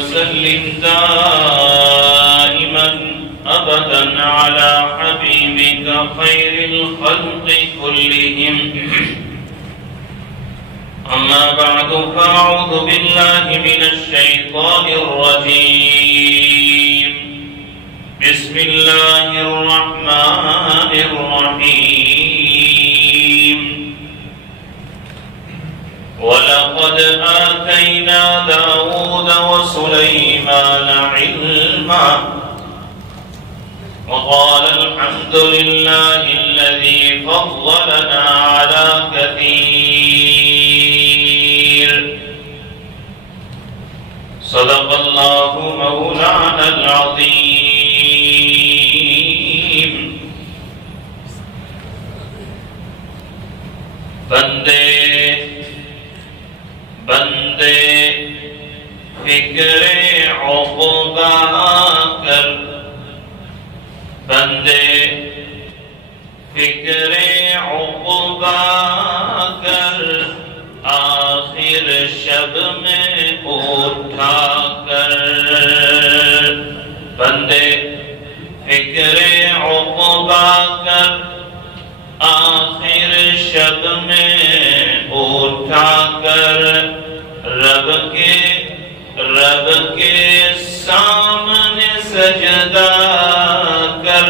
وسلم دائما أبدا على حبيبك خير الخلق كلهم. أما بعد فأعوذ بالله من الشيطان الرجيم. بسم الله الرحمن الرحيم. ولقد آتينا داود وسليمان علما وقال الحمد لله الذي فضلنا على كثير. صدق الله مولانا العظيم. بندے فکر عقبہ کر، بندے فکر عقبہ کر، آخر شب میں اٹھا کر. بندے فکر عقبہ کر، آخر شب میں اٹھا کر، رب کے سامنے سجدہ کر.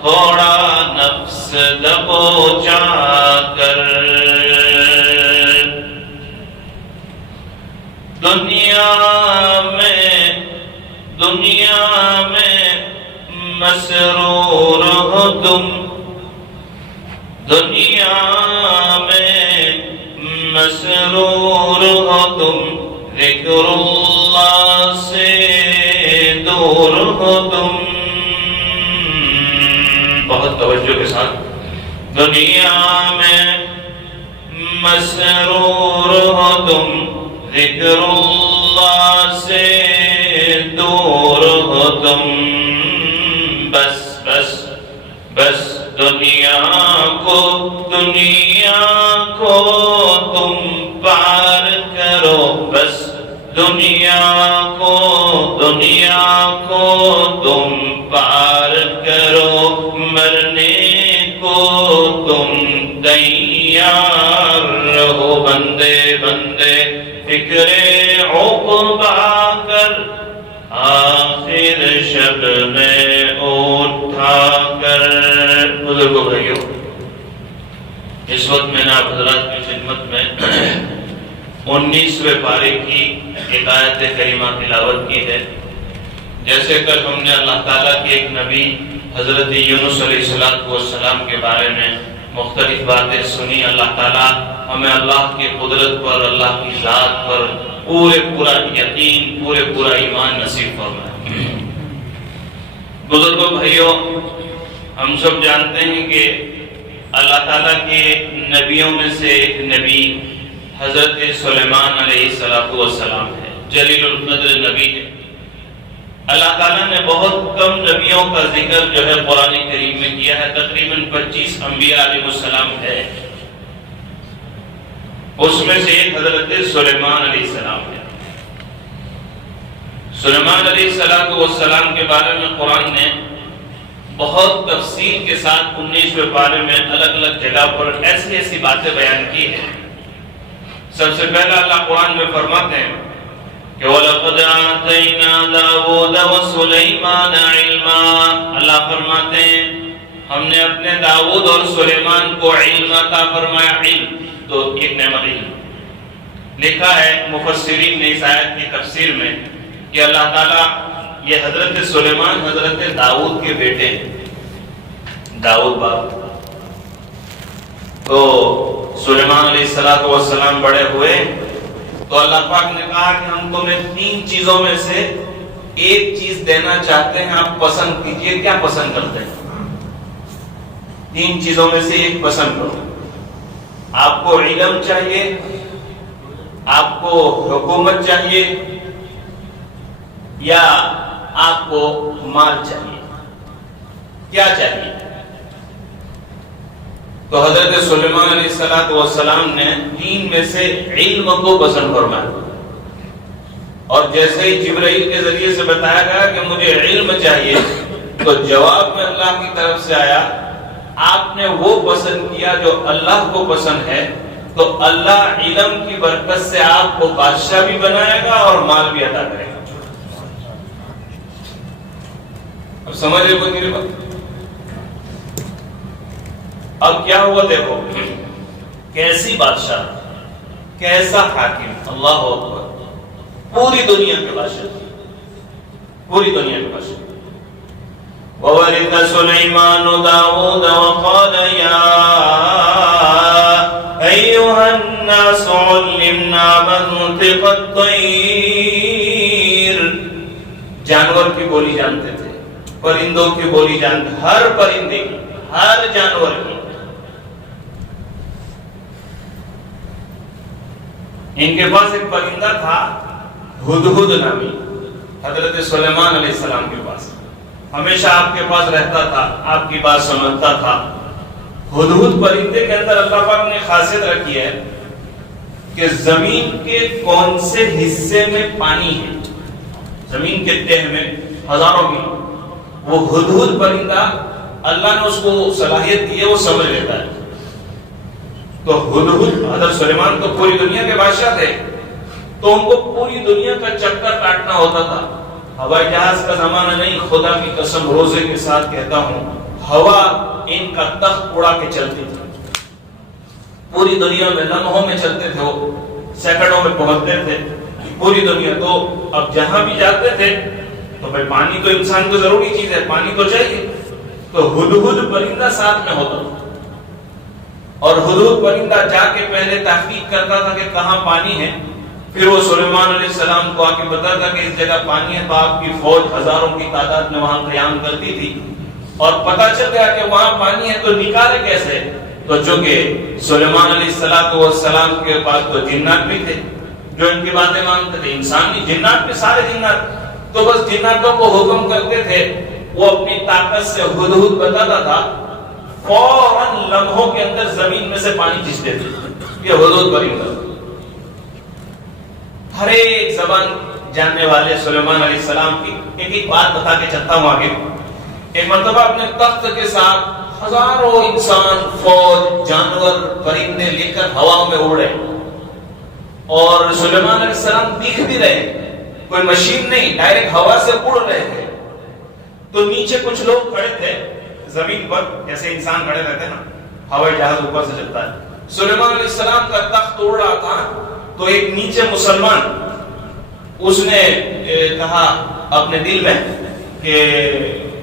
تھوڑا نفس دبوچا کر. دنیا میں مسرور ہو تم، دنیا میں مسرور ہو تم، ذکر اللہ سے دور ہو تم. بہت توجہ کے ساتھ. دنیا میں مسرور ہو تم، ذکر اللہ سے دور ہو تم. بس دنیا کو تم پار کرو. بس دنیا کو تم پار کرو. مرنے کو تم تیار رہو. بندے فکر عقبہ کر، آخر شب میں اٹھا کر. بزرگوں بھائیو، اس وقت میں نے آپ حضرات کی خدمت میں 19ویں پارے کی ایک آیت کریمہ تلاوت کی ہے. جیسے کل ہم نے اللہ تعالیٰ کے ایک نبی حضرت یونس علیہ السلام کے بارے میں مختلف باتیں سنی. اللہ تعالیٰ ہمیں اللہ کی قدرت پر، اللہ کی ذات پر پورا یقین، پورا ایمان نصیب فرمائے. بزرگوں بھائیوں، ہم سب جانتے ہیں کہ اللہ تعالیٰ کے نبیوں میں سے ایک نبی حضرت سلیمان علیہ السلام ہے. جلیل القدر نبی ہے. اللہ تعالیٰ نے بہت کم نبیوں کا ذکر جو ہے قرآن کریم میں کیا ہے. تقریباً 25 انبیاء علیہ السلام ہے. اس میں سے ایک حضرت سلیمان علیہ السلام ہے. سلیمان علیہ السلام کے بارے میں قرآن نے بہت تفصیل کے ساتھ 19ویں پارے میں الگ الگ جگہ پر ایسی باتیں بیان کی ہیں. سب سے پہلا اللہ قرآن میں فرماتے ہیں کہ وَلَقَدْ آتَيْنَا دَاوُودَ وَسُلَيْمَانَ عِلْمًا. اللہ فرماتے ہیں ہم نے اپنے داؤد اور سلیمان کو علم عطا فرمایا. علم تو ایک نعمت علم. لکھا ہے مفسرین نے اس آیت کی تفسیر میں کہ اللہ تعالیٰ یہ حضرت سلیمان حضرت داؤد کے بیٹے ہیں. داؤد باپ. تو سلیمان علیہ السلام بڑے ہوئے تو اللہ پاک نے کہا کہ ہم تمہیں 3 چیزوں میں سے ایک چیز دینا چاہتے ہیں، آپ پسند کیجئے. کیا پسند کرتے ہیں؟ 3 چیزوں میں سے ایک پسند کرو. آپ کو علم چاہیے، آپ کو حکومت چاہیے، یا آپ کو مال چاہیے. کیا چاہیے؟ تو حضرت سلیمان علیہ السلام نے تین میں سے علم کو پسند فرمایا، اور جیسے ہی جبرائیل کے ذریعے سے بتایا گیا کہ مجھے علم چاہیے، تو جواب میں اللہ کی طرف سے آیا آپ نے وہ پسند کیا جو اللہ کو پسند ہے، تو اللہ علم کی برکت سے آپ کو بادشاہ بھی بنائے گا اور مال بھی عطا کرے گا۔ اب سمجھ رہے کوئی میری بات؟ اب کیا ہوا دیکھو، کیسی بادشاہ، کیسا حاکم، اللہ اکبر، پوری دنیا کے بادشاہ، پوری دنیا کے بادشاہ۔ وَوَرِثَ سُلَيْمَانُ دَاوُودَ وَقَالَ يَا أَيُّهَا النَّاسُ عُلِّمْنَا مَنطِقَ الطَّيْرِ، جانور کی بولی جانتے تھے، پرندوں کی بولی جانتے، ہر پرندے کی، ہر جانور کی۔ ان کے پاس ایک پرندہ تھا ہدہد نامی، حضرت سلیمان علیہ السلام کے پاس، ہمیشہ آپ کے پاس رہتا تھا، آپ کی بات سمجھتا تھا۔ ہدہد پرندے کے اندر اللہ پاک نے خاصیت رکھی ہے کہ زمین کے کون سے حصے میں پانی ہے، زمین کے تہ میں ہزاروں میل، وہ ہدہد پرندہ اللہ نے اس کو صلاحیت دی ہے، وہ سمجھ لیتا ہے۔ تو ہدہد، حضرت سلیمان تو پوری دنیا کے بادشاہ تھے، تو ان کو پوری دنیا کا چکر کاٹنا ہوتا تھا۔ ہوائی جہاز کا زمانہ نہیں، خدا کی قسم روزے کے ساتھ کہتا ہوں، ہوا ان کا تخت اڑا کے چلتی تھی، پوری دنیا میں لمحوں میں چلتے تھے، وہ سیکنڈوں میں پہنچتے تھے پوری دنیا۔ تو اب جہاں بھی جاتے تھے تو بھائی پانی تو انسان کو ضروری چیز ہے، پانی تو چاہیے، تو ہدہد پرندہ ساتھ میں ہوتا تھا، اور ہدہد پرندہ جا کے پہلے تحقیق کرتا تھا کہ کہاں پانی ہے، پھر وہ سلیمان علیہ السلام کو آ کے بتاتا کہ اس جگہ پانی ہے، تو آپ کی فوج ہزاروں کی تعداد میں وہاں قیام کرتی تھی، اور پتہ چل گیا کہ وہاں پانی ہے تو نکالے کیسے؟ تو چونکہ سلیمان علیہ السلام کے پاس تو جنات بھی تھے جو ان کی باتیں مانتے تھے، انسان نہیں، جنات بھی، سارے جنات، تو بس جناتوں کو حکم کرتے تھے، وہ اپنی طاقت سے ہدہد بتاتا تھا، فوراً لمحوں کے اندر زمین میں سے پانی کھینچ دیتے۔ یہ ہدہد پرندہ، ہر ایک زبان جاننے والے سلیمان علیہ السلام کی ایک بات بتا کے چلتا ہوں آگے۔ ایک مرتبہ اپنے تخت کے ساتھ ہزاروں انسان، فوج، جانور، پرندے لے کر ہوا میں اڑ رہے، اور سلیمان علیہ السلام دکھ بھی رہے، کوئی مشین نہیں، ڈائریکٹ ہوا سے اڑ رہے تھے۔ تو نیچے کچھ لوگ کھڑے تھے زمین پر، جیسے انسان کھڑے رہتے ہیں نا، ہوائی جہاز اوپر سے چلتا ہے۔ سلیمان علیہ السلام کا تخت اڑ رہا تھا، تو ایک نیچے مسلمان، اس نے کہا اپنے دل میں کہ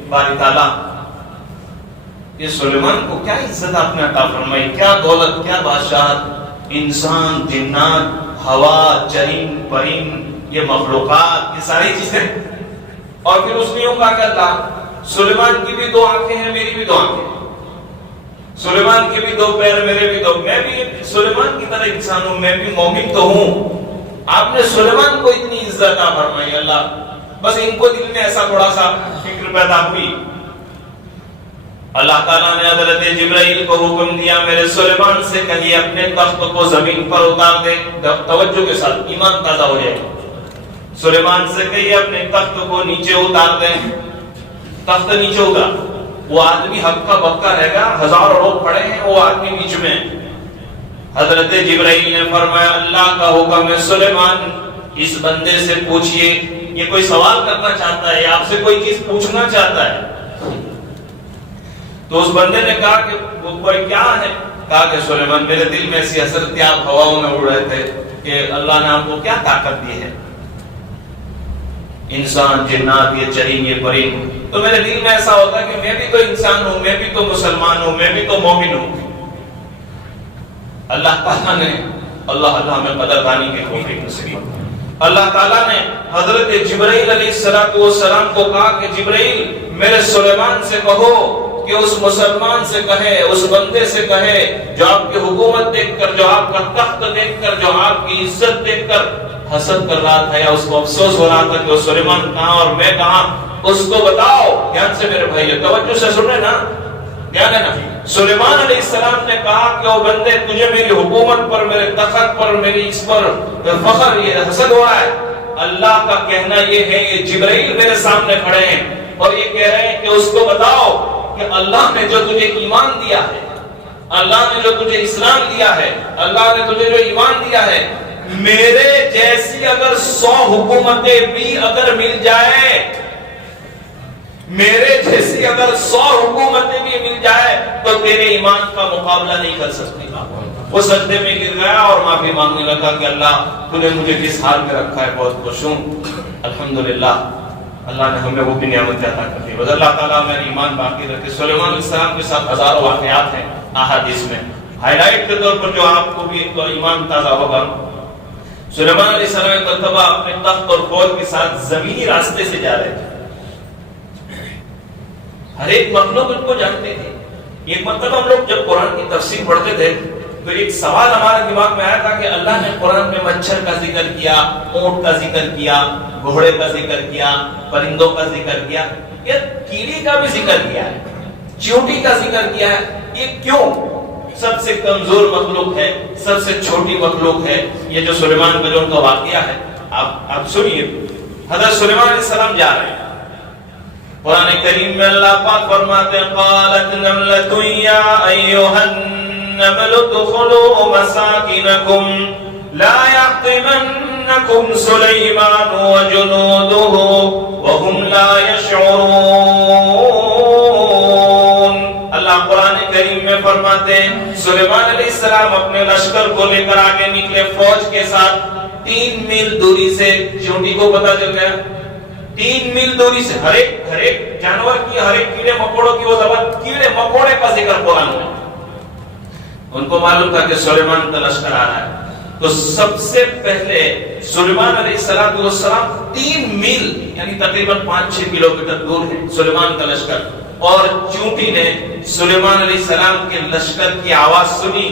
باری تعالیٰ، یہ سلیمان کو کیا عزت آپ نے عطا فرمائی، کیا دولت، کیا بادشاہت، انسان، جنات، ہوا، چرند پرند، یہ مخلوقات، یہ ساری چیزیں۔ اور پھر اس نے یوں کہا کہ اللہ، سلیمان کی بھی دو آنکھیں ہیں، میری بھی دو آنکھیں ہیں، سلیمان کے بھی دو پیر، میرے بھی دو، میں بھی سلیمان کی طرح انسان ہوں، میں بھی مومن تو ہوں، آپ نے سلیمان کو اتنی عزت عطا فرمائی اللہ۔ بس ان کو دل میں ایسا تھوڑا سا فکر پیدا ہوئی، اللہ تعالیٰ نے حضرت جبرائیل کو حکم دیا، میرے سلیمان سے کہیے اپنے تخت کو زمین پر اتار دے، توجہ کے ساتھ ایمان تازہ ہو جائے، سلیمان سے کہیے اپنے تخت کو نیچے اتار دیں۔ تخت نیچے اترا، وہ آدمی ہکا بکا رہ گیا، ہزاروں لوگ کھڑے ہیں، وہ آدمی بیچ میں۔ حضرت جبرائیل نے فرمایا اللہ کا حکم ہے سلیمان، اس بندے سے پوچھئے، یہ کوئی سوال کرنا چاہتا ہے، آپ سے کوئی چیز پوچھنا چاہتا ہے۔ تو اس بندے نے کہا کہ وہ کوئی کیا ہے؟ کہا کہ سلیمان، میرے دل میں ایسی حسرت تھی، آپ ہواؤں میں اڑ رہے تھے، کہ اللہ نے آپ کو کیا طاقت دی ہے، انسان، جنات، یہ چرند، یہ پرند، تو میرے دل میں ایسا ہوتا ہے کہ میں بھی تو انسان ہوں، میں بھی تو مسلمان ہوں، میں بھی تو مومن ہوں۔ اللہ تعالیٰ نے، اللہ ہمیں قدردانی کے توفیق نصیب، اللہ تعالیٰ نے حضرت جبرائیل علیہ السلام کو کہا کہ جبرائیل، میرے سلیمان سے کہو کہ اس مسلمان سے کہے، اس بندے سے کہے جو آپ کی حکومت دیکھ کر، جو آپ کا تخت دیکھ کر، جو آپ کی عزت دیکھ کر حسد کر رہا تھا، یا اس کو افسوس ہو رہا تھا کہ وہ سلیمان کہاں اور میں کہاں، اس کو بتاؤ۔ دھیان سے میرے بھائی، توجہ سے سن رہے نا، دھیان ہے نا، سلیمان علیہ السلام نے کہا کہ او بندے تجھے میری حکومت پر، میرے تخت پر، میری اس پر فخر، یہ حسد ہو رہا ہے؟ اللہ کا کہنا یہ ہے، یہ جبرائیل میرے سامنے کھڑے ہیں اور یہ کہہ رہے ہیں کہ اس کو بتاؤ کہ اللہ نے جو تجھے ایمان دیا ہے، اللہ نے جو تجھے اسلام دیا ہے، اللہ نے تجھے جو ایمان دیا ہے، میرے جیسی اگر 100 حکومتیں بھی اگر مل جائے، میرے جیسی اگر 100 حکومتیں بھی مل جائے تو تیرے ایمان کا مقابلہ نہیں کر سکتی۔ وہ سجدے میں گر گیا اور معافی مانگنے لگا کہ اللہ تو نے مجھے کس حال میں رکھا ہے، بہت خوش ہوں، الحمدللہ اللہ نے ہمیں وہ بھی نعمت عطا کر دی۔ بس اللہ تعالیٰ میں ایمان باقی رکھے۔ سلیمان علیہ السلام کے ساتھ ہزاروں واقعات ہیں احادیث میں، ہائی لائٹ کے طور پر جو آپ کو بھی ایمان تازہ ہوگا، سلیمان علیہ السلام ایک مرتبہ اپنے تخت اور فوج کے ساتھ زمینی راستے سے جا رہے تھے، ہر ایک مخلوق ان کو جانتے تھے۔ ایک مرتبہ ہم لوگ جب قرآن کی تفسیر پڑھتے تھے تو ایک سوال ہمارے دماغ میں آیا تھا کہ اللہ نے قرآن میں مچھر کا ذکر کیا، اونٹ کا ذکر کیا، گھوڑے کا ذکر کیا، پرندوں کا ذکر کیا، یہ کیڑی کا بھی ذکر کیا ہے، چیونٹی کا ذکر کیا ہے، یہ کیوں؟ سب سے کمزور مخلوق ہے، سب سے چھوٹی مخلوق ہے، یہ جو سلیمان کا جو ان کا واقعہ ہے، آپ سنیے۔ حضرت سلیمان علیہ السلام جا رہے ہیں، قرآن کریم میں اللہ پاک فرماتے ہیں قالت نملۃ یا ایھا النمل ادخلوا مساکنکم لا یحطمنکم سلیمان وجنودہ وهم لا یشعرون۔ اللہ قرآن کریم میں فرماتے ہیں سلیمان علیہ السلام اپنے لشکر کو لے کر آگے نکلے، فوج کے ساتھ 3 میل دوری سے، چونٹی کو پتا چل گیا 3 میل دوری سے، ہر ایک جانور کی، ہر ایک کیڑے مکوڑوں کی وہ زبان، کیڑے مکوڑے کا ذکر قرآن میں، ان کو معلوم تھا کہ سلیمان کا لشکر آ رہا ہے۔ تو سب سے پہلے سلیمان علیہ السلام 3 میل یعنی تقریباً 5-6 کلومیٹر دور ہے سلیمان کا لشکر، اور چونٹی نے سلیمان علیہ السلام کے لشکر کی آواز سنی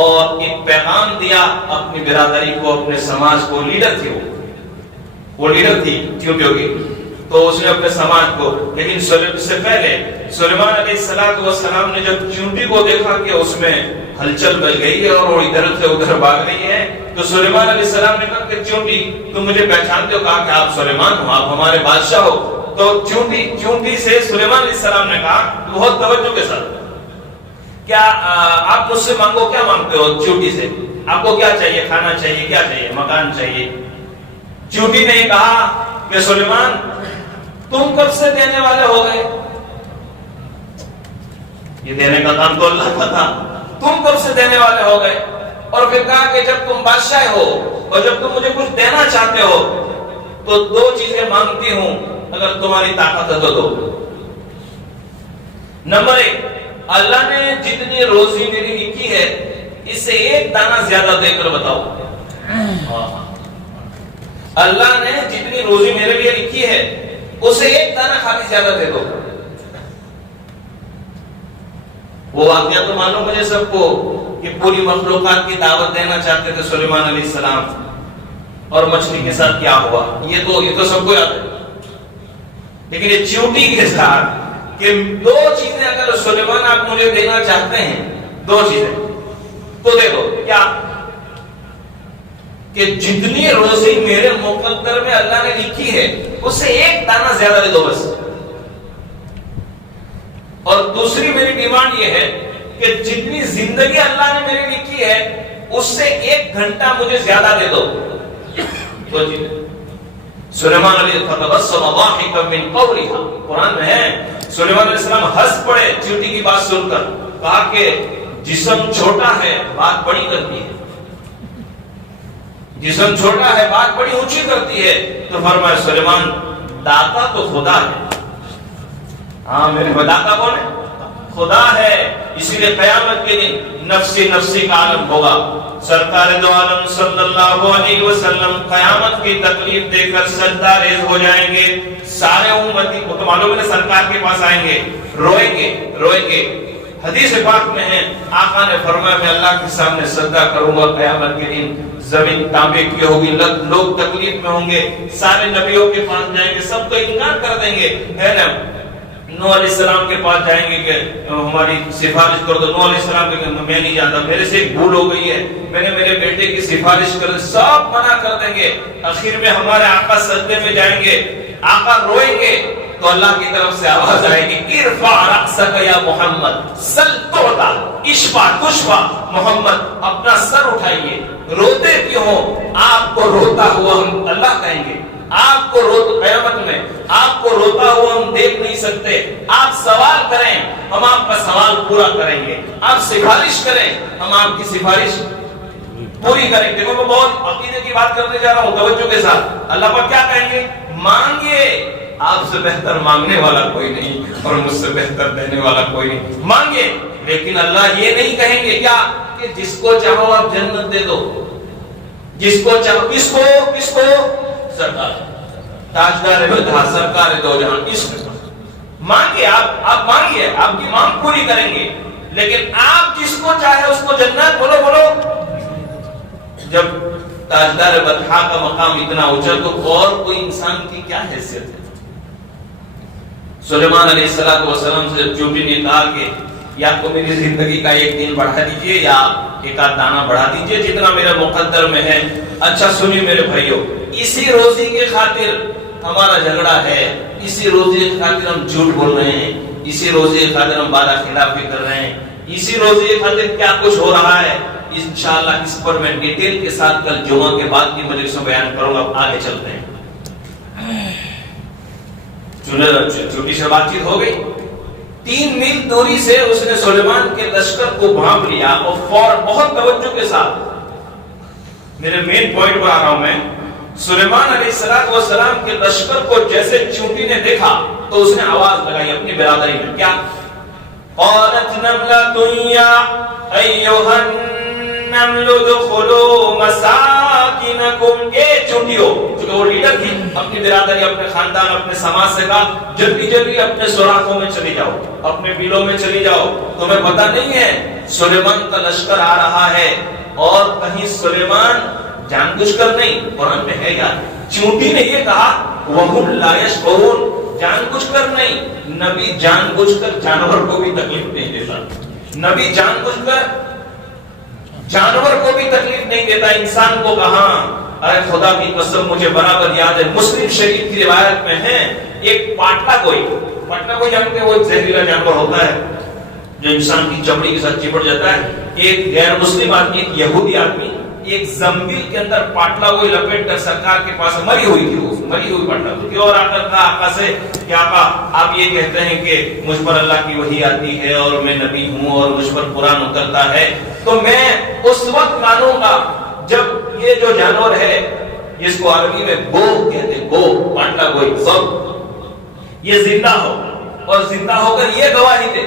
اور ایک پیغام دیا اپنی برادری کو، اپنے سماج کو، لیڈر تھی وہ لیڈر تھی چونٹیوں کی، تو اس نے اپنے سماج کو، لیکن اس سے پہلے سلیمان علیہ السلام نے جب چونٹی کو دیکھا کہ اس میں ہلچل مچ گئی ہے اور وہ ادھر سے ادھر بھاگ رہی ہے، تو سلیمان علیہ السلام نے کہا کہ چونٹی تم مجھے پہچانتے ہو؟ کہا کہ آپ سلیمان ہو، آپ ہمارے بادشاہ ہو۔ تو چونٹی سے سلیمان علیہ السلام نے کہا بہت توجہ کے ساتھ، کیا آپ مجھ سے مانگو، کیا مانگتے ہو؟ چونٹی سے آپ کو کیا چاہیے؟ کھانا چاہیے؟ کیا چاہیے؟ مکان چاہیے؟ چونٹی نے کہا کہ سلیمان تم کب سے دینے والے ہو گئے؟ یہ دینے کا کام تو اللہ کا تھا، تم کب سے دینے والے ہو گئے؟ اور پھر کہا کہ جب تم بادشاہ ہو اور جب تم مجھے کچھ دینا چاہتے ہو تو 2 چیزیں مانگتی ہوں، اگر تمہاری طاقت ہے تو دو۔ نمبر 1، اللہ نے جتنی روزی میری لکھی ہے اس سے 1 دانہ زیادہ دے کر بتاؤ۔ اللہ نے جتنی روزی میرے لیے لکھی ہے اسے 1 دانہ خالی زیادہ دے دو۔ وہ واقعہ تو معلوم مجھے سب کو کہ پوری مخلوقات کی دعوت دینا چاہتے تھے سلیمان علیہ السلام، اور مچھلی کے ساتھ کیا ہوا یہ تو سب کو یاد ہے، لیکن یہ چیونٹی کے ساتھ کہ 2 چیزیں اگر سلیمان آپ مجھے دینا چاہتے ہیں، 2 چیزیں تو دے دو۔ کیا؟ کہ جتنی روزی میرے مقدر میں اللہ نے لکھی ہے اس سے 1 دانہ زیادہ دے دو بس۔ اور دوسری میری ڈیمانڈ یہ ہے کہ جتنی زندگی اللہ نے میری لکھی ہے اس سے 1 گھنٹہ مجھے زیادہ دے دو۔ تو سلیمان علیہ السلام قرآن میں ہے، سلیمان علیہ السلام ہنس پڑے چیونٹی کی بات سن کر، کہا کہ جسم چھوٹا ہے بات بڑی کرتی ہے، جسم چھوٹا ہے بات بڑی اونچی کرتی ہے۔ تو فرمایا سلیمان داتا تو خدا ہے، ہاں میرے داتا کون ہے؟ خدا ہے، اسی لیے قیامت کے دن نفسی نفسی کا عالم ہوگا۔ سرکار دو عالم صلی اللہ علیہ وسلم قیامت کی تکلیف دے کر سجدہ ریز ہو جائیں گے، سارے امتی کو تو معلوم ہے سرکار کے پاس آئیں گے، روئیں گے۔ حدیث پاک میں ہے آقا نے فرمایا میں اللہ کے سامنے سجدہ کروں گا قیامت کے دن، زمین تانبے کی ہوگی، لوگ تکلیف میں ہوں گے، سارے نبیوں کے پاس جائیں گے، سب تو انکار کر دیں گے، ہے نا نوح علیہ السلام کے پاس جائیں گے کہ ہماری سفارش کر دو. نوح علیہ السلام کے میں نہیں جانتا, میرے سے ایک بھول ہو گئی ہے, میں نے میرے بیٹے کی سفارش کر, سب منع کر دیں گے. آخر میں ہمارے آقا سجدے میں جائیں گے, آقا روئیں گے تو اللہ کی طرف سے آواز آئے گی ارفع رأسک یا محمد سل تعطا اشفع تشفع. محمد اپنا سر اٹھائیے, روتے کیوں ہو؟ آپ کو روتا ہوا ہم اللہ کہیں گے, آپ کو قیامت میں آپ کو روتا ہوا ہم دیکھ نہیں سکتے. آپ سوال کریں ہم آپ کا سوال پورا کریں گے, آپ سفارش کریں ہم آپ کی سفارش پوری کریں گے. دیکھو میں بہت عقیدے کی بات کرنے جا رہا ہوں توجہ کے ساتھ. اللہ پاک کیا کہیں گے؟ مانگیے, آپ سے بہتر مانگنے والا کوئی نہیں اور مجھ سے بہتر دینے والا کوئی نہیں. مانگے, لیکن اللہ یہ نہیں کہیں گے کیا کہ جس کو چاہو آپ جنت دے دو, جس کو چاہو. کس کو سرکار تاجدار بلدہ سرکار دو جہاں. اس مانگے, آپ مانگیے, آپ کی مانگ پوری کریں گے, لیکن آپ جس کو چاہے اس کو جنت. بولو جب تاجدار بطحا کا مقام اتنا اونچا تو اور کوئی انسان کی کیا حیثیت ہے؟ سلیمان علیہ السلام سے جب چوٹی نے کہا کہ یا تو میری زندگی کا ایک دن بڑھا دیجئے یا ایک آدھ دانہ بڑھا دیجئے جتنا میرے مقدر میں ہے. اچھا سنیے میرے بھائیوں, اسی روزی کے خاطر ہمارا جھگڑا ہے, اسی روزی کے خاطر ہم جھوٹ بول رہے ہیں, اسی روزی کے خاطر ہم وعدہ خلافی کر رہے ہیں, اسی روزی کے خاطر کیا کچھ ہو رہا ہے. انشاءاللہ اس پر میں ڈیٹیل کے ساتھ کل جمعہ کے بعد کی مجلس میں بیان کروں گا. آگے چلتے ہیں. چھوٹی سے بات چیت ہو گئی. 3 میل دوری سے اس نے سلیمان کے لشکر کو بھانپ لیا اور فوراً بہت توجہ کے ساتھ, میرے مین پوائنٹ پر آ رہا ہوں میں, سلیمان علیہ السلام کے لشکر کو جیسے چونٹی نے دیکھا تو اس نے آواز لگائی اپنی برادری میں. کیا؟ قالت نملۃ یا ایھا النمل ادخلوا مساکنکم. اے چونٹیوں, جو وہ لیڈر تھی, اپنی برادری, اپنے خاندان, اپنے سماج سے کہا جلدی اپنے سوراخوں میں چلی جاؤ, اپنے بیلوں میں چلی جاؤ. تمہیں پتہ نہیں ہے سلیمان کا لشکر آ رہا ہے, اور کہیں سلیمان جان بوجھ کر نہیں, قرآن میں ہے یار, چونٹی نے یہ کہا وَهُمْ لَا يَشْعُرُونَ, جان بوجھ کر نہیں. نبی جان بوجھ کر جانور کو بھی تکلیف نہیں دیتا, نبی جان بوجھ کر جانور کو بھی تکلیف نہیں دیتا. انسان کو کہاں, ارے خدا کی قسم مجھے برابر یاد ہے, مسلم شریف کی روایت میں ہے, ایک پاٹلا کوئی جانتے ہیں, وہ ایک زہریلا جانور ہوتا ہے جو انسان کی چمڑی کے ساتھ چپٹ جاتا ہے. ایک غیر مسلم آدمی, ایک یہودی آدمی, ایک زنبیل کے اندر پاٹلا ہوئی لپیٹ کر سرکار کے پاس مری ہوئی تھی, وہ مری ہوئی پاٹلا تھی, اور آ کر کہا آقا سے کہ آقا آپ یہ کہتے ہیں کہ مجھ پر اللہ کی وحی آتی ہے اور میں نبی ہوں اور مجھ پر قرآن اترتا ہے, تو میں اس وقت مانوں گا جب یہ جو جانور ہے جس کو عربی میں گو کہتے ہیں, گو پاٹلا گوئی سب, یہ زندہ ہو اور زندہ ہو کر یہ گواہی دے.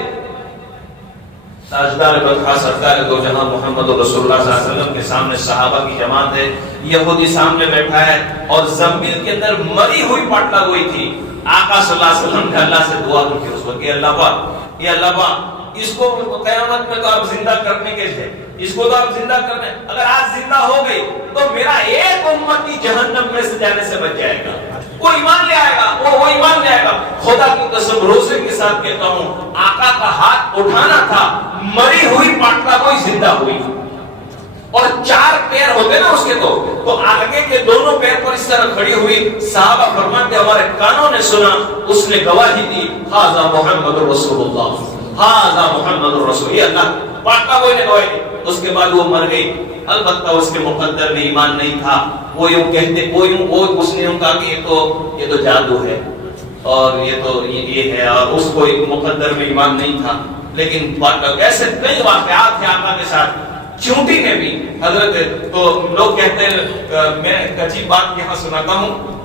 تاجدار بطحا سرکار دو جہاں محمد رسول اللہ صلی اللہ علیہ وسلم کے سامنے صحابہ کی جماعت ہے, یہودی سامنے بیٹھا ہے اور زنبیل کے اندر مری ہوئی پاٹلا ہوئی تھی. آقا صلی اللہ علیہ وسلم نے اللہ سے دعا کی اس وقت کہ اللہ پاک اس کو قیامت میں تو آپ زندہ کرنے کے تھے, اس کو تو آپ زندہ کرنے, اگر آج زندہ ہو گئی تو میرا ایک امتی جہنم میں سے جانے سے بچ جائے گا, وہ ایمان لے آئے گا, وہ ایمان لے آئے گا. خدا کی قسم روزے کے ساتھ کہتا ہوں, آقا کا ہاتھ اٹھانا تھا, مری ہوئی پاٹلا کوئی زندہ ہوئی, اور 4 پیر ہوتے نا اس کے, تو آگے کے دونوں پیر پر اس طرح کھڑی ہوئی. صحابہ فرماتے ہمارے کانوں نے سنا, اس نے گواہی دی ھذا محمد رسول اللہ, ھذا محمد رسول, یہ اللہ پاٹلا کوئی نے گواہی دی. اس کے بعد وہ مر گئی. البتہ اس کے مقدر میں ایمان نہیں تھا, وہ یوں کہتے, وہ اس نے کہا کہ یہ تو جادو ہے اور یہ تو یہ ہے, اور اس کو مقدر میں ایمان نہیں تھا. لیکن ایسے کئی واقعات ہیں آقا کے ساتھ. چونٹی نے بھی حضرت, تو لوگ کہتے ہیں, میں ایک عجیب بات یہاں سناتا ہوں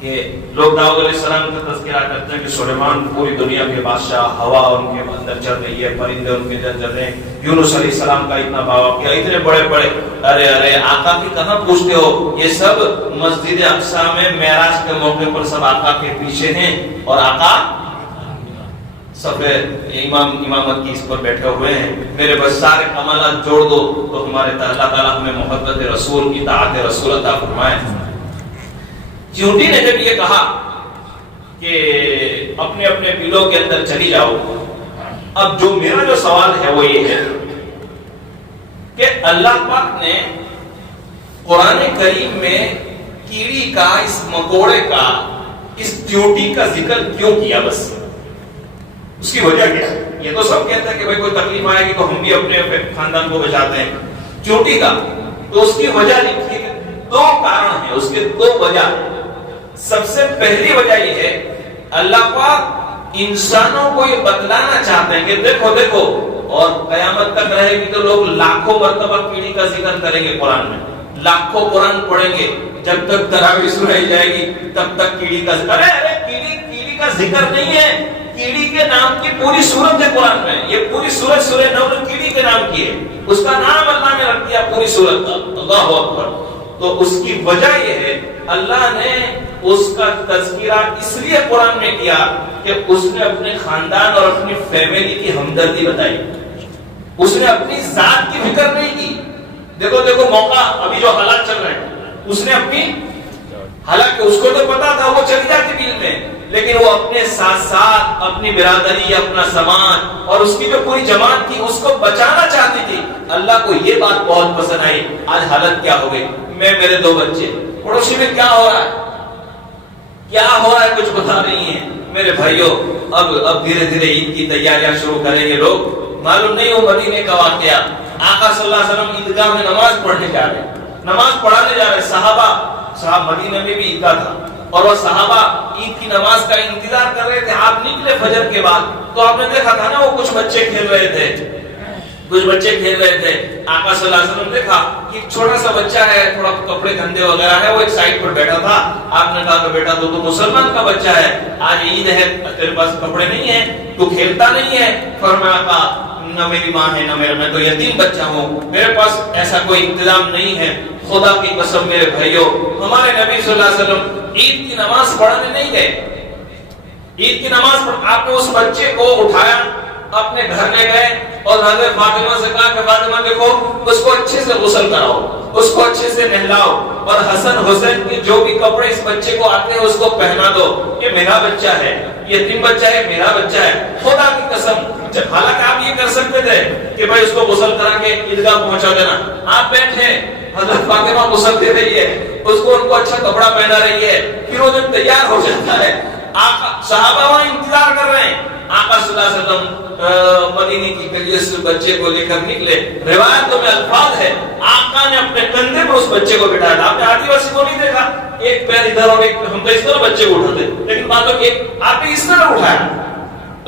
کہ لوگ داؤد علیہ السلام کا تذکرہ کرتے ہیں کہ سلیمان پوری دنیا کے بادشاہ, ہوا ان کے اندر چل رہی ہے, پرندے ان کے اندر چل رہے ہیں, یونس علیہ السلام کا اتنا باوا کیا, اتنے بڑے بڑے. ارے آقا کی کہاں پوچھتے ہو, یہ سب مسجد اقصی میں معراج کے موقع پر سب آقا کے پیچھے ہیں, اور آقا سب امامت کی اس پر بیٹھے ہوئے ہیں. میرے بس سارے کمالات جوڑ دو تو ہمارے اللہ تعالیٰ ہمیں محبت رسول کی اطاعت رسول عطا فرمائے. چونٹی نے جب یہ کہا کہ اپنے اپنے دلوں کے اندر چلی جاؤ۔ اب جو میرا جو سوال ہے وہ یہ ہے کہ اللہ پاک نے قرآن کریم میں کیڑی کا، اس مکوڑے کا، اس چیونٹی کا ذکر کیوں کیا؟ بس اس کی وجہ کیا ہے؟ یہ تو سب کہتے ہیں کہ بھائی کوئی تکلیف آئے گی تو ہم بھی اپنے خاندان کو بچاتے ہیں، چیونٹی کا تو اس کی وجہ لکھی ہے۔ دو کارن ہیں اس کے، دو وجہ۔ سب سے پہلی وجہ یہ ہے اللہ پاک انسانوں کو یہ بتلانا چاہتے ہیں کہ دیکھو دیکھو، اور قیامت تک رہے گی تو لوگ لاکھوں مرتبہ کیڑی کا ذکر کریں گے قرآن میں، لاکھوں قرآن پڑھیں گے، جب تک تراویح سنائی جائے گی تب تک کیڑی کا ذکر۔ ارے کیڑی کا ذکر نہیں ہے، کیڑی کے نام کی پوری سورت ہے قرآن میں، یہ پوری سورت سورہ نمل کیڑی کے نام کی ہے، اس کا نام اللہ نے رکھ دیا پوری سورت کا۔ اللہ اکبر۔ تو اس کی وجہ یہ ہے اللہ نے اس کا تذکرہ اس لیے قرآن میں کیا کہ اس نے اپنے خاندان اور اپنی فیملی کی ہمدردی بتائی، اس نے اپنی ذات کی فکر نہیں کی۔ دیکھو دیکھو موقع ابھی جو حالات چل رہے ہیں، اس نے اپنی، حالانکہ اس کو تو پتا تھا وہ چلی جاتی دل میں، لیکن وہ اپنے ساتھ ساتھ اپنی برادری، اپنا سماج اور اس کی جو پوری جماعت تھی اس کو بچانا چاہتی تھی۔ اللہ کو یہ بات بہت پسند آئی۔ آج حالت کیا ہو گئی؟ میں، میرے دو بچے، پڑوسی میں کیا ہو رہا ہے، کیا ہو رہا ہے کچھ پتا نہیں ہے۔ میرے بھائیوں، اب دھیرے دھیرے عید کی تیاریاں شروع کریں گے لوگ، معلوم نہیں ہو مدینے کا واقعہ، آقا صلی اللہ علیہ وسلم عیدگاہ میں نماز پڑھنے جا رہے ہیں، نماز پڑھانے جا رہے ہیں۔ صحابہ مدینہ میں بھی عیدگاہ تھا اور وہ صحابہ عید کی نماز کا انتظار کر رہے تھے۔ آپ نکلے فجر کے بعد تو آپ نے دیکھا تھا نا وہ کچھ بچے کھیل رہے تھے، کچھ بچے کھیل رہے تھے۔ آقا صلی اللہ علیہ وسلم نے دیکھا کہ ایک چھوٹا سا بچہ ہے، تھوڑا کپڑے گندے وغیرہ ہے، وہ ایک سائڈ پر بیٹھا تھا۔ آپ نے کہا کہ بیٹا تو مسلمان کا بچہ ہے، آج عید ہے، تیرے پاس کپڑے نہیں ہیں، تو کھیلتا نہیں ہے۔ فرمایا کہ نہ میری ماں ہے نہ میرا، میں تو یتیم بچہ ہوں، میرے پاس ایسا کوئی انتظام نہیں ہے۔ خدا کی قسم میرے بھائیوں، ہمارے نبی صلی اللہ علیہ وسلم عید کی نماز پڑھانے نہیں گئے، عید کی نماز پڑھ، آپ نے اس بچے کو اٹھایا، اپنے گھر لے گئے اور حضرت فاطمہ سے کہا کہ فاطمہ دیکھو اس کو اچھے سے غسل کراؤ، اس کو اچھے سے نہلاؤ، اور حسن حسین کی جو بھی کپڑے اس بچے کو آتے ہیں اس کو پہنا دو، یہ میرا بچہ ہے، یتیم بچہ ہے، میرا بچہ ہے۔ خدا کی قسم، جب حالانکہ آپ یہ کر سکتے تھے کہ بھائی اس کو غسل کرا کے عیدگاہ پہنچا دینا، آپ بیٹھے، حضرت فاطمہ غسل دے رہی ہے، اس کو ان کو اچھا کپڑا پہنا رہی ہے، پھر وہ جب تیار ہو جاتا ہے، صحابہ وہاں انتظار کر رہے ہیں، آقا صلی اللہ علیہ وسلم مدینے کی گلیوں سے بچے کو لے کر نکلے۔ روایتوں میں الفاظ ہے آقا نے اپنے کندھے پر اس بچے کو بٹھایا تھا۔ آپ نے آدیواسی کو نہیں دیکھا، ایک پیر ادھر اور ایک، ہم تو اس طرح بچے کو اٹھاتے، لیکن بعد میں آپ نے اس طرح اٹھایا۔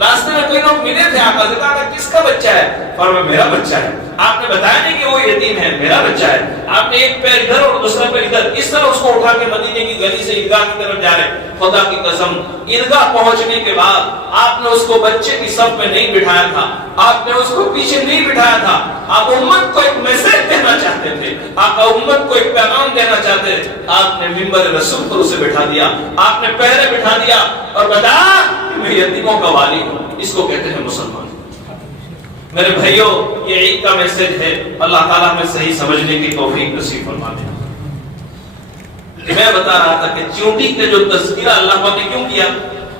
راستے میں کوئی لوگ ملے تھے، آقا سے کہا کس کا بچہ ہے؟ فرمایا میرا بچہ ہے۔ آپ نے بتایا نہیں کہ وہ یتیم ہے، میرا بچہ ہے۔ آپ نے ایک پیر ادھر اور دوسرا پیر ادھر، اس طرح اس کو اٹھا کے مدینے کی گلی سے عیدگاہ کی طرف جا رہے۔ خدا کی قسم، عیدگاہ پہنچنے کے بعد آپ نے اس کو بچے کی صف میں نہیں بٹھایا تھا، آپ نے اس کو پیچھے نہیں بٹھایا تھا، آپ امت کو ایک میسج دینا چاہتے تھے، آپ امت کو ایک پیغام دینا چاہتے تھے، آپ نے منبر رسول پر اسے بٹھا دیا، آپ نے پہلے بٹھا دیا اور بتایا کہ میں یتیموں کا والی ہوں۔ اس کو کہتے ہیں مسلمان۔ میرے بھائیوں، یہ عید کا میسج ہے، اللہ تعالیٰ ہمیں صحیح سمجھنے کی توفیق نصیب فرمائے۔ میں بتا رہا تھا کہ چیونٹی کے جو تذکرہ اللہ نے کیوں کیا،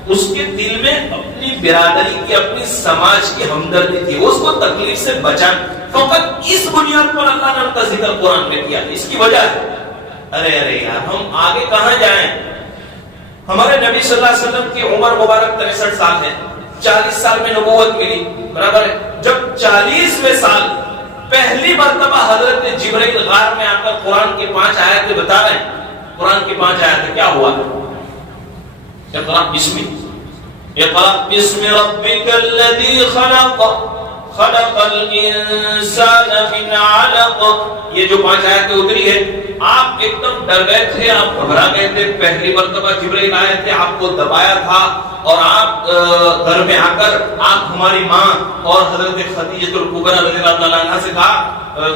اس کے دل میں اپنی برادری کی، اپنی سماج کی ہمدردی تھی، اس کو تکلیف سے بچا، فقط اس بنیاد پر اللہ نے ان کا ذکر قرآن میں کیا، اس کی وجہ ہے۔ ارے یار، ہم آگے کہاں جائیں؟ ہمارے نبی صلی اللہ علیہ وسلم کی عمر مبارک 63 سال ہے، 40 سال میں نبوت ملی، برابر ہے۔ جب 40ویں سال پہلی مرتبہ حضرت جبرائیل غار میں آ کر قرآن کی 5 آیتیں بتا رہے ہیں، قرآن کی 5 آیتیں، کیا ہوا؟ اقرأ بسم ربک الذی خلق خلق الانسان من علق، یہ جو 5 آیتیں اتری ہے، آپ ایک دم ڈر گئے تھے، آپ گھبرا گئے تھے، پہلی مرتبہ جبرائیل آئے تھے، آپ کو دبایا تھا، اور آپ گھر میں آ کر آپ ہماری ماں اور حضرت خدیجہ الکبریٰ رضی اللہ تعالیٰ عنہا سے کہا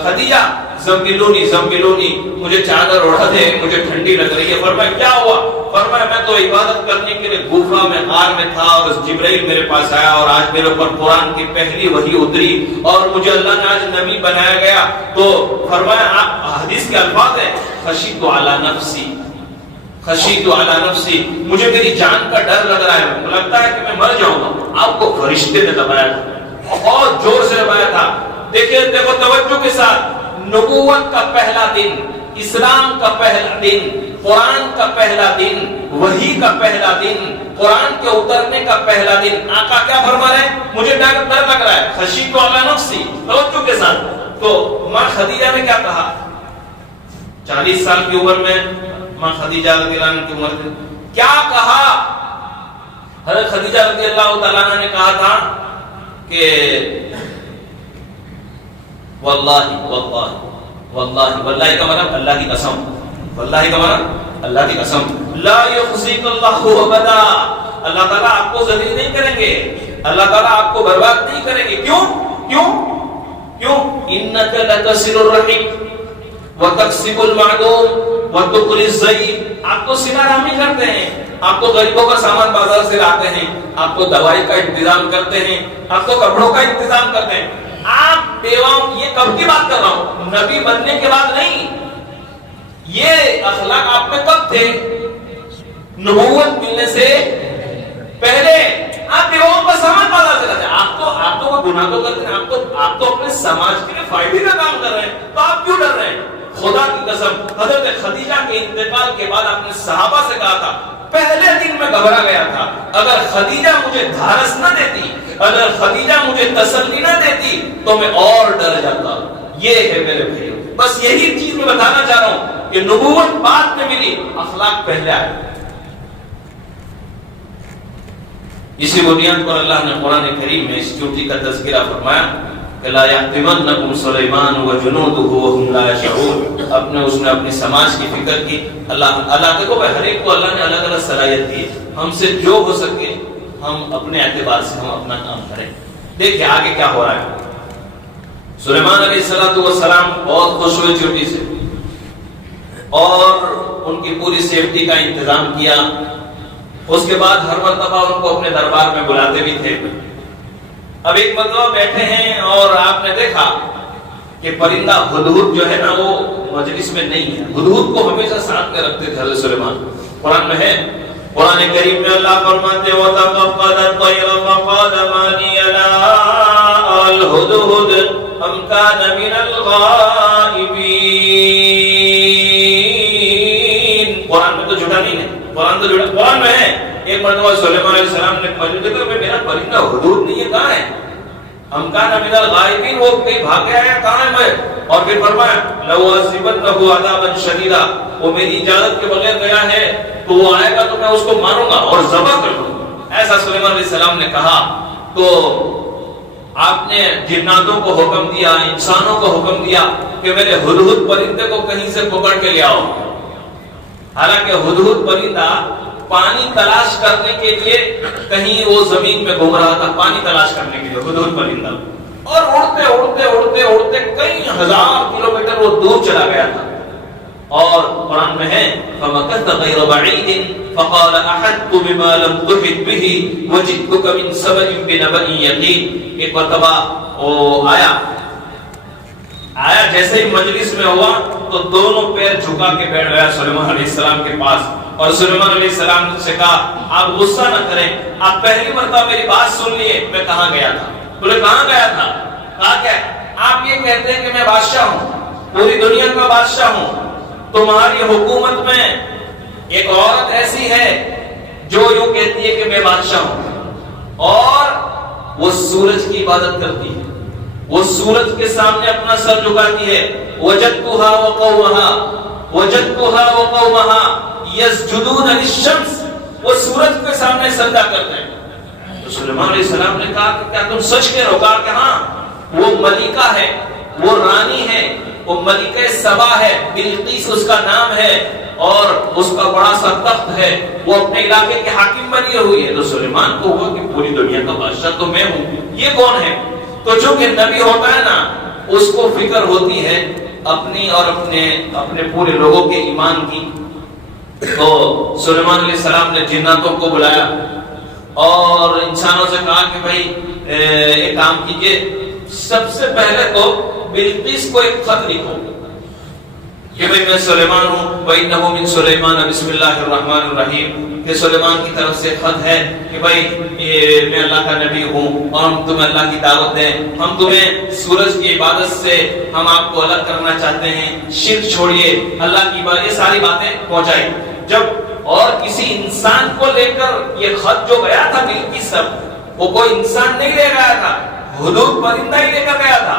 خدیجہ زمبلونی زمبلونی، مجھے چادر اڑا دے، مجھے ٹھنڈی لگ رہی ہے۔ فرمایا کیا ہوا؟ فرمایا میں تو عبادت کرنے کے لیے گفا میں غار میں تھا اور جبرائیل میرے پاس آیا اور آج میرے اوپر قرآن کی پہلی وحی اتری اور مجھے اللہ نے آج نبی بنایا گیا۔ تو فرمایا، حدیث کے الفاظ ہے خشیت علی نفسی، خشیت علی نفسی، مجھے میری جان کا ڈر لگ رہا ہے، مجھے لگتا ہے کہ میں مر جاؤں گا. آپ کو فرشتے نے دبایا تھا، بہت زور سے دبایا تھا. دیکھو توجہ کے ساتھ، نبوت کا پہلا دن، اسلام کا پہلا دن، قرآن کا پہلا دن، وحی کا پہلا دن، قرآن کے اترنے کا پہلا دن. آقا کیا فرما رہے ہیں؟ مجھے ڈر لگ رہا ہے، خشیت علی نفسی. توجہ کے ساتھ. تو ماں خدیجہ نے کیا کہا؟ 40 سال کی عمر میں ماں خدیجہ رضی اللہ عنہ کی عمر میں کیا کہا؟ حضرت خدیجہ رضی اللہ تعالیٰ عنہ نے کہا تھا کہ واللہ واللہ واللہ، واللہ کا مطلب اللہ کی قسم، واللہ کا مطلب اللہ کی قسم، لا یخزیک اللہ ابدا، اللہ تعالیٰ آپ کو ذلیل نہیں کریں گے، اللہ تعالیٰ آپ کو برباد نہیں کریں گے. کیوں کیوں کیوں؟ انک لتصل الرحم وتکسب المعدوم وتقری الضعیف. آپ تو صلہ رحمی کرتے ہیں، آپ تو غریبوں کا سامان بازار سے لاتے ہیں، آپ تو دوائی کا انتظام کرتے ہیں، آپ تو کپڑوں کا انتظام کرتے ہیں. آپ بیواؤں، یہ کب کی بات کر رہا ہوں؟ نبی بننے کے بعد نہیں، یہ اخلاق آپ میں کب تھے؟ نبوت ملنے سے پہلے. آپ بیواؤں کا سامان بازار سے لاتے ہیں، آپ تو کوئی گناہ تو کرتے ہیں، آپ تو اپنے سماج کے لیے فائدے کا کام کر رہے ہیں، تو آپ کیوں ڈر رہے ہیں؟ خدا کی قسم، حضرت خدیجہ کے انتقال کے بعد آپ نے صحابہ سے کہا تھا، پہلے دن میں گھبرا گیا تھا، اگر خدیجہ مجھے دھارس نہ دیتی، اگر خدیجہ مجھے تسلی نہ دیتی تو میں اور ڈر جاتا. یہ ہے میرے بھائیو، بس یہی چیز میں بتانا چاہ رہا ہوں کہ نبوت بعد میں ملی، اخلاق پہلے آئے. اسی بنیاد پر اللہ نے قرآن کریم میں اس چوٹی کا تذکرہ فرمایا کہ لا یحتمنکم سلیمان وجنودہ وهم لا یشعرون. اپنے سماج کی فکر کی. اللہ کو ہر ایک کو اللہ نے الگ الگ صلاحیت دی ہے، ہم سے جو ہو سکے ہم اپنے اعتبار سے ہم اپنا کام کریں. دیکھیں آگے کیا ہو رہا ہے. سلیمان علیہ السلام بہت خوش ہوئے چوٹی سے اور ان کی پوری سیفٹی کا انتظام کیا. اس کے بعد ہر مرتبہ ان کو اپنے دربار میں بلاتے بھی تھے. اب ایک مرتبہ بیٹھے ہیں اور آپ نے دیکھا کہ پرندہ ہدہد جو ہے نا وہ مجلس میں نہیں ہے. ہدہد کو ہمیشہ ساتھ میں رکھتے تھے حضرت سلیمان. قرآن میں ہے، قرآن کریم میں اللہ فرماتے وَتَفَقَّدَ الطَّيْرَ فَقَالَ مَا لِيَ لَا أَرَى الْهُدْهُدَ أَمْ كَانَ مِنَ الْغَائِبِينَ. قرآن میں تو جھوٹا نہیں ہے، قرآن تو جھوٹا. قرآن میں ہے ایک مرتبہ سلیمان علیہ السلام نے پرندے کو کہ میرا پرندہ ہدہد نہیں ہے، کہاں ہے؟ ہم کان من الغائبین، وہ کہیں بھاگ گیا ہے، کہاں ہے میں؟ اور پھر فرمایا لَأُعَذِّبَنَّهُ عَذَابًا شَدِيدًا، وہ میری اجازت کے بغیر گیا ہے تو وہ آئے گا تو میں اس کو ماروں گا اور ذبح کر دوں گا. ایسا سلیمان علیہ السلام نے کہا. تو آپ نے جناتوں کو حکم دیا، انسانوں کو حکم دیا کہ میرے ہدہد پرندے کو کہیں سے پکڑ کے لے آؤ. حالانکہ ہدہد پرندہ پانی تلاش کرنے کے لیے کہیں وہ زمین میں گھوم رہا تھا، پانی تلاش کرنے کے لیے ہدہد پرندہ، اور اڑتے اڑتے اڑتے اڑتے کئی ہزار کلومیٹر وہ دور چلا گیا تھا. اور قرآن میں ہے فَمَكَثَ غَيْرَ بَعِيدٍ فَقَالَ أَحَطْتُ بِمَا لَمْ تُحِطْ بِهِ وَجِئْتُكَ مِنْ سَبَإٍ بِنَبَإٍ يَقِينٍ. ایک مرتبہ وہ آیا جیسے ہی مجلس میں ہوا تو دونوں پیر جھکا کے بیٹھ گیا سلیمان علیہ السلام کے پاس. اور سلیمان علیہ السلام سے کہا آپ غصہ نہ کریں، آپ پہلی مرتبہ میری بات سن لیے، میں کہاں گیا تھا؟ بولے کہاں گیا تھا؟ کہا کیا؟ آپ یہ کہتے ہیں کہ میں بادشاہ ہوں، پوری دنیا کا بادشاہ ہوں، تمہاری حکومت میں ایک عورت ایسی ہے جو یوں کہتی ہے کہ میں بادشاہ ہوں، اور وہ سورج کی عبادت کرتی ہے، وہ سورج کے سامنے اپنا سر جھکاتی ہے. وجدتها وقومها یسجدون للشمس، وہ سورج کے سامنے سجدہ کرتے ہیں. تو سلیمان علیہ السلام نے کہا کہ کیا تم سچ کہہ رہے ہو؟ کہا کہ ہاں، وہ ملکہ ہے، وہ رانی ہے، وہ ملکہ سبا ہے، بلقیس اس کا نام ہے، اور اس کا بڑا سا تخت ہے، وہ اپنے علاقے کے حاکم بنی ہوئی ہے. تو سلیمان کو ہوا کہ پوری دنیا کا بادشاہ تو میں ہوں، یہ کون ہے؟ تو چونکہ نبی ہوتا ہے نا، اس کو فکر ہوتی ہے اپنی اور اپنے پورے لوگوں کے ایمان کی. تو سلیمان علیہ السلام نے جناتوں کو بلایا اور انسانوں سے کہا کہ بھائی ایک کام کیجئے، سب سے پہلے تو بلقیس کو ایک خط لکھو. کہ بھئی میں سلیمان ہوں، وَإِنَّهُ مِن سُلَيْمَانَ بِسْمِ اللَّهِ الرَّحْمَنِ الرَّحِيمِ، کہ سلیمان کی طرف سے خط ہے کہ بھئی میں اللہ کا نبی ہوں اور ہم تمہیں اللہ کی دعوت دیں، ہم تمہیں سورج کی عبادت سے ہم آپ کو الگ کرنا چاہتے ہیں، شرک چھوڑیے، اللہ کی عبادت، یہ ساری باتیں پہنچائی۔ جب اور کسی انسان کو لے کر یہ خط جو گیا تھا بلقیس سب، وہ کوئی انسان نہیں لے گیا تھا، ہدہد پرندہ ہی لے کر گیا تھا،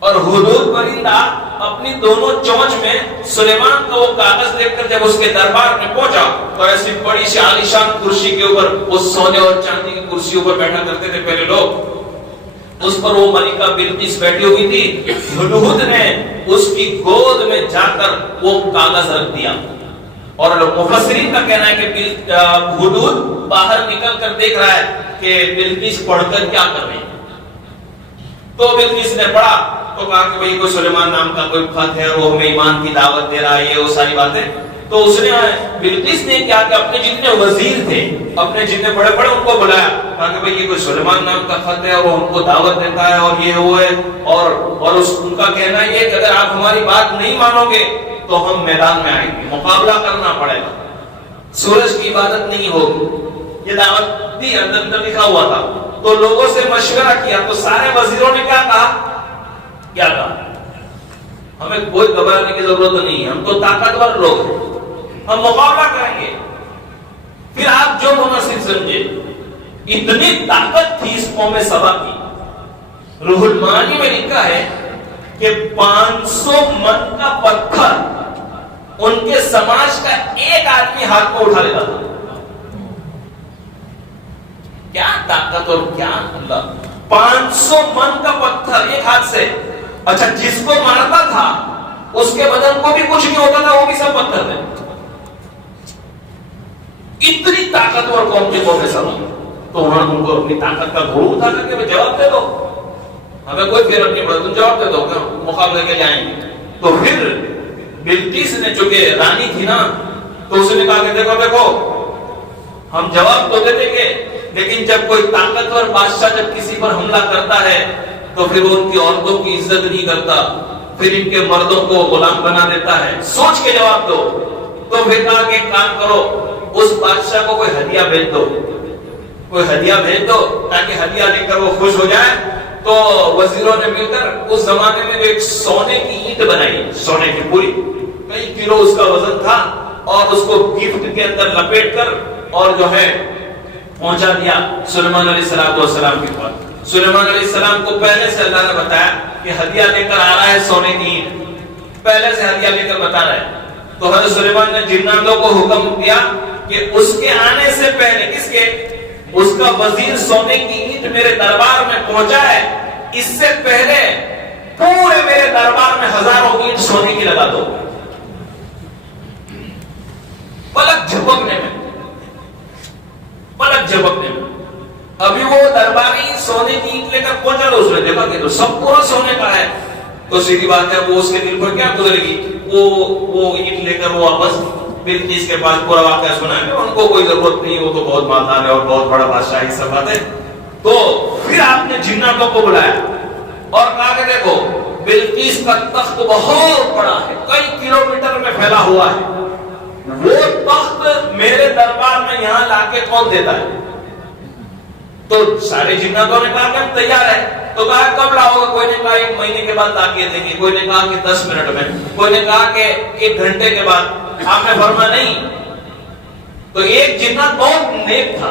اور ہدہد پرندہ اپنی دونوں چونچ میں سلیمان کا وہ کاغذ دیکھ کر جب اس کے دربار میں پہنچا تو ایسی بڑی سی عالیشان کرسی کے اوپر، وہ سونے اور چاندی کی کرسی اوپر بیٹھا کرتے تھے پہلے لوگ، اس پر وہ ملکہ بلقیس بیٹھی ہوئی تھی، ہدہد نے اس کی گود میں جا کر وہ کاغذ رکھ دیا، اور مفسرین کا کہنا ہے کہ ہدہد باہر نکل کر دیکھ رہا ہے کہ بلقیس پڑھ کر کیا کر رہی ہے، تو بلقیس نے پڑھا تو کہا کہ بھئی کوئی سلیمان نام کا کوئی خط ہے اور وہ ہمیں ایمان کی دعوت دے رہا ہے، یہ وہ ساری باتیں، تو اس نے بلقیس نے کیا کہ اپنے جتنے وزیر تھے، اپنے جتنے بڑے بڑے ان کو بلایا، کہا کہ بھئی یہ کوئی سلیمان نام کا خط ہے اور وہ ہم کو دعوت دیتا ہے اور یہ وہ ہے، اور ان کا کہنا یہ کہ اگر آپ ہماری بات نہیں مانو گے تو ہم میدان میں آئیں گے، مقابلہ کرنا پڑے گا، سورج کی عبادت نہیں ہوگی، یہ دعوت بھی اندر لکھا ہوا تھا۔ تو لوگوں سے مشورہ کیا تو سارے وزیروں نے کیا کہا، ہمیں کوئی گھبرانے کی ضرورت نہیں ہے، ہم تو طاقتور لوگ ہیں، ہم مقابلہ کریں گے، پھر آپ جو مناسب سمجھے۔ اتنی طاقت تھی اس قوم سبا کی، روح المعانی میں لکھا ہے کہ 500 من کا پتھر ان کے سماج کا ایک آدمی ہاتھ میں اٹھا لیتا تھا۔ کیا طاقت اور کیا اللہ، 500 من کا پتھر ایک ہاتھ سے، اچھا جس کو مارتا تھا اس کے بدن کو بھی کچھ نہیں ہوتا تھا، وہ بھی سب پتھر تھے، اتنی طاقتور قوم کی قوم سب، تو انہوں نے ان کو اپنی طاقت کا گھوڑ اٹھا کر کے جواب دے دو، ہمیں کوئی فرق نہیں پڑتا، تم جواب دے دو، مقابلے کے جائیں گے۔ تو پھر بلقیس نے چونکہ رانی تھی نا، تو اس نے کہا کہ دیکھو ہم جواب تو دے دیں گے، لیکن جب کوئی طاقتور بادشاہ جب کسی پر حملہ کرتا ہے تو پھر وہ ان کی عورتوں کی عزت نہیں کرتا، پھر ان کے مردوں کو غلام بنا دیتا ہے، سوچ کے جواب دو۔ تو پھر کہا کہ ایک کام کرو، اس بادشاہ کو کوئی ہدیہ بھیج دو، کوئی ہدیہ بھیج دو تاکہ ہدیہ لے کر وہ خوش ہو جائے۔ تو وزیروں نے مل کر اس زمانے میں ایک سونے کی اینٹ بنائی، سونے کی پوری کئی کلو اس کا وزن تھا، اور اس کو گفٹ کے اندر لپیٹ کر اور جو ہے پہنچا دیا سلیمان علیہ السلام کے پاس۔ سلیمان علیہ السلام کو پہلے سے اللہ نے بتایا کہ ہدیہ لے کر آ رہا ہے سونے کی اینٹ، پہلے سے ہدیہ لے کر بتا رہا ہے۔ تو حضرت سلیمان نے جناتوں کو حکم دیا کہ اس کے آنے سے پہلے، کس کے؟ اس کا وزیر سونے کی اینٹ میرے دربار میں پہنچا ہے، اس سے پہلے پورے میرے دربار میں ہزاروں اینٹ سونے کی لگا دو، پلک جھپکنے میں، پلک جھپکنے میں۔ ابھی وہ درباری سونے کی اینٹ لے کر پہنچا تو اس نے دیکھا کہ تو سب پورا سونے کا ہے، تو سیدھی بات ہے وہ اس کے دل پر کیا گزرے گی، وہ اینٹ لے کر وہ واپس بلقیس کے پاس پورا واقعہ سنا ہے، ان کو کوئی ضرورت نہیں، وہ تو بہت مالدار ہے اور بہت بڑا بادشاہ، یہ سب باتیں۔ تو پھر آپ نے جناتوں کو بلایا اور کہا کہ دیکھو بلقیس کا تخت بہت بڑا ہے، کئی کلومیٹر میں پھیلا ہوا ہے، وہ تخت میرے دربار میں یہاں لا کے کون دیتا ہے؟ تو سارے جناتوں نے کہا کہ ہم تیار ہیں۔ تو کہا کب لاؤ گے؟ کوئی نے کہا 1 مہینے کے بعد لا کے دیں گے، کوئی نے کہا کہ 10 منٹ میں، کوئی نے کہا کہ 1 گھنٹے کے بعد۔ آپ نے فرمایا نہیں۔ تو ایک جنات بہت نیک تھا،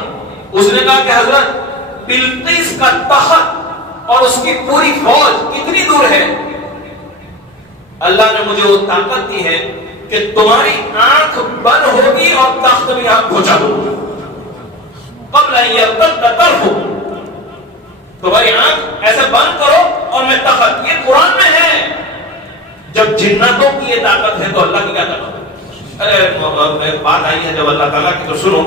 اس نے کہا کہ حضرت بلقیس کا تخت اور اس کی پوری فوج کتنی دور ہے؟ اللہ نے مجھے وہ طاقت دی ہے کہ تمہاری آنکھ بند ہوگی اور تخت بھی آپ پہنچا دو گی، قبل ان یرتد طرفہ، تمہاری آنکھ ایسے بند کرو اور میں تخت، یہ قرآن میں ہے۔ جب جناتوں کی یہ طاقت ہے تو اللہ کی کیا طاقت ہے؟ ارے بات آئی ہے جب اللہ تعالیٰ کی، تو سنو،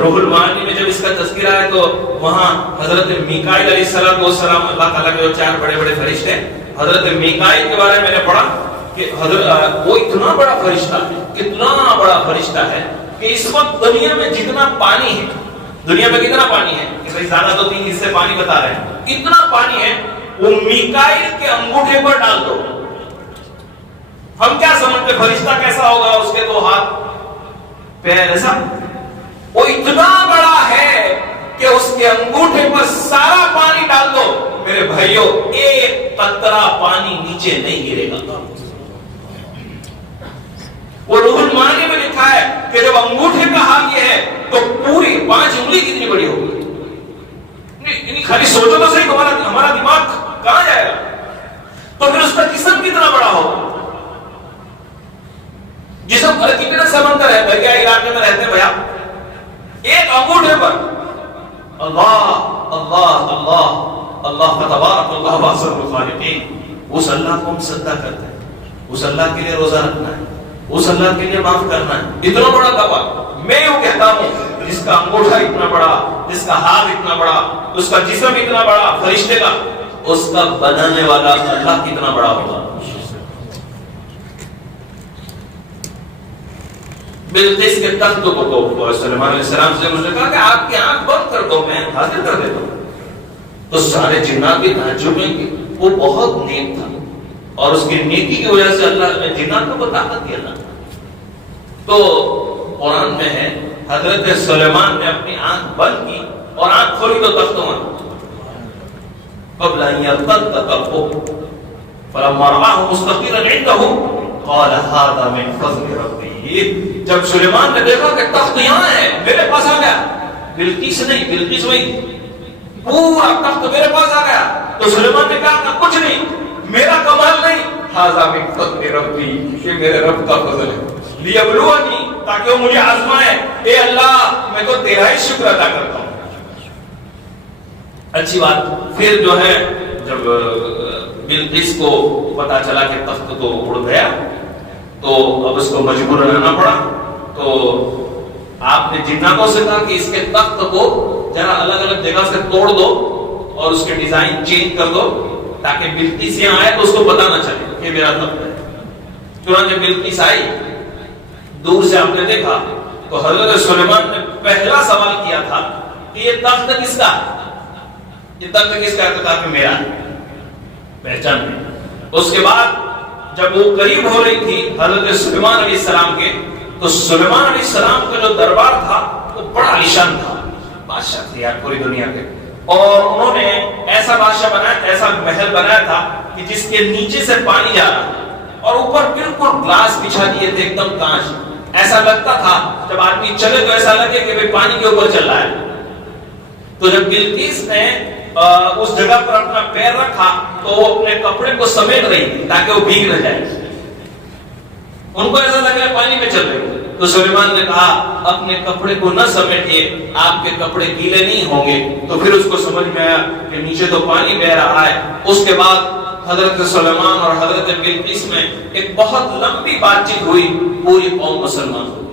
روح المعانی میں جب اس کا تذکرہ ہے تو وہاں حضرت میکائیل علیہ السلام، اللہ تعالیٰ کے جو 4 بڑے بڑے فرشتے ہیں، حضرت میکائیل کے بارے میں نے پڑھا کہ حضرت وہ اتنا بڑا فرشتہ ہے، اتنا بڑا فرشتہ ہے کہ اس وقت دنیا میں جتنا پانی ہے، دنیا میں کتنا پانی ہے کہ بھئی زیادہ تو 3 حصے پانی بتا رہے ہیں، اتنا پانی ہے، وہ میکائیل کے انگوٹھے پر ڈال دو ہم کیا سمجھتے فرشتہ کیسا ہوگا، اس کے 2 ہاتھ پیر ایسا؟ وہ اتنا بڑا ہے کہ اس کے انگوٹھے پر سارا پانی ڈال دو میرے بھائیوں، ایک قطرہ پانی نیچے نہیں گرے گا۔ وہ روح المعانی میں لکھا ہے کہ جب انگوٹھے کا حال یہ ہے تو پوری 5 انگلی کتنی بڑی ہوگی؟ نہیں خالی سوچو تو صحیح، ہمارا دماغ کہاں جائے گا؟ تو پھر اس کا جسم کتنا بڑا ہوگا؟ جسم کتنا سمندر ہے دریا علاقے میں رہتے ہیں بھیا، ایک انگوٹھے پر اللہ اللہ اللہ اللہ تبارک اللہ واحسن الخالقین، اس اللہ کو ہم سجدہ کرتے ہیں، اس اللہ کے لیے روزہ رکھنا ہے، اس اللہ کے لیے معاف کرنا ہے۔ اتنا بڑا دعویٰ میں یوں کہتا ہوں، جس کا انگوٹھا اتنا بڑا، جس کا ہاتھ اتنا بڑا، اس کا جسم اتنا بڑا فرشتے کا، اس کا بنانے والا اللہ کتنا بڑا ہوگا۔ بلقیس کے تخت کو سلیمان علیہ السلام سے مجھے کہا کہ آپ کی آنکھ بند کر دو، میں حاضر کر دیتا ہوں۔ تو سارے جنات بھی تعجب میں کہ وہ بہت نیک تھا اور اس کی نیکی کی وجہ سے اللہ نے جنات کو طاقت دیا تھا۔ تو قرآن میں ہے حضرت سلیمان نے اپنی آنکھ بند کی اور آنکھ کھولی تو تخت وہاں قبل ان يرتد طرفه فلما رآه مستقرا عنده قال هذا من فضل ربي۔ جب سلیمان نے دیکھا کہ تخت یہاں ہے، میرے پاس آ گیا، بلقیس نہیں، بلقیس وہی، پورا تخت میرے پاس آ گیا، تو سلیمان نے کہا کہ کچھ نہیں، میرا کمال نہیں، هذا من فضل ربي، یہ میرے رب کا فضل ہے، لیبلونی، تاکہ وہ مجھے آزمائے، اے اللہ میں تو تیرا ہی شکر ادا کرتا ہوں۔ اچھی بات، پھر جو ہے جب بلقیس کو پتا چلا کہ تخت تو اڑ گیا تو اب اس کو مجبور رہنا پڑا، تو آپ نے جناتوں سے کہا کہ اس کے تخت کو ذرا الگ الگ جگہ سے توڑ دو اور اس کے ڈیزائن چینج کر دو تاکہ بلقیس یہاں آئے تو اس کو پتا نہ چلے کہ میرا تخت ہے۔ چنانچہ بلقیس آئی، دور سے آپ نے دیکھا تو حضرت سلیمان نے پہلا سوال کیا تھا کہ یہ تخت کس کا ہے؟ یہ تخت کس کا ہے؟ تو کہا کہ میرا، پہچان میں۔ اس کے بعد جب وہ قریب ہو رہی تھی حضرت سلیمان علیہ السلام کے، تو سلیمان علیہ السلام کا جو دربار تھا وہ بڑا عالیشان تھا، بادشاہ تھے یار پوری دنیا کے، اور انہوں نے ایسا بادشاہ بنایا، ایسا محل بنایا تھا کہ جس کے نیچے سے پانی جا رہا اور اوپر بالکل گلاس بچھا دیے تھے، ایک دم کانچ، ایسا لگتا تھا جب آدمی چلے تو ایسا لگے کہ بھئی پانی کے اوپر چل رہا ہے۔ تو جب بلقیس نے اس جگہ پر اپنا پیر رکھا تو وہ اپنے کپڑے کو سمیٹ رہی تھی تاکہ وہ بھیگ نہ جائے، ان کو ایسا لگا پانی میں چل رہی۔ تو سلیمان نے کہا اپنے کپڑے کو نہ سمیٹیے، آپ کے کپڑے گیلے نہیں ہوں گے۔ تو پھر اس کو سمجھ میں آیا کہ نیچے تو پانی بہ رہا ہے۔ اس کے بعد حضرت سلیمان اور حضرت بلقیس میں ایک بہت لمبی بات چیت ہوئی، پوری قوم مسلمان ہوئی،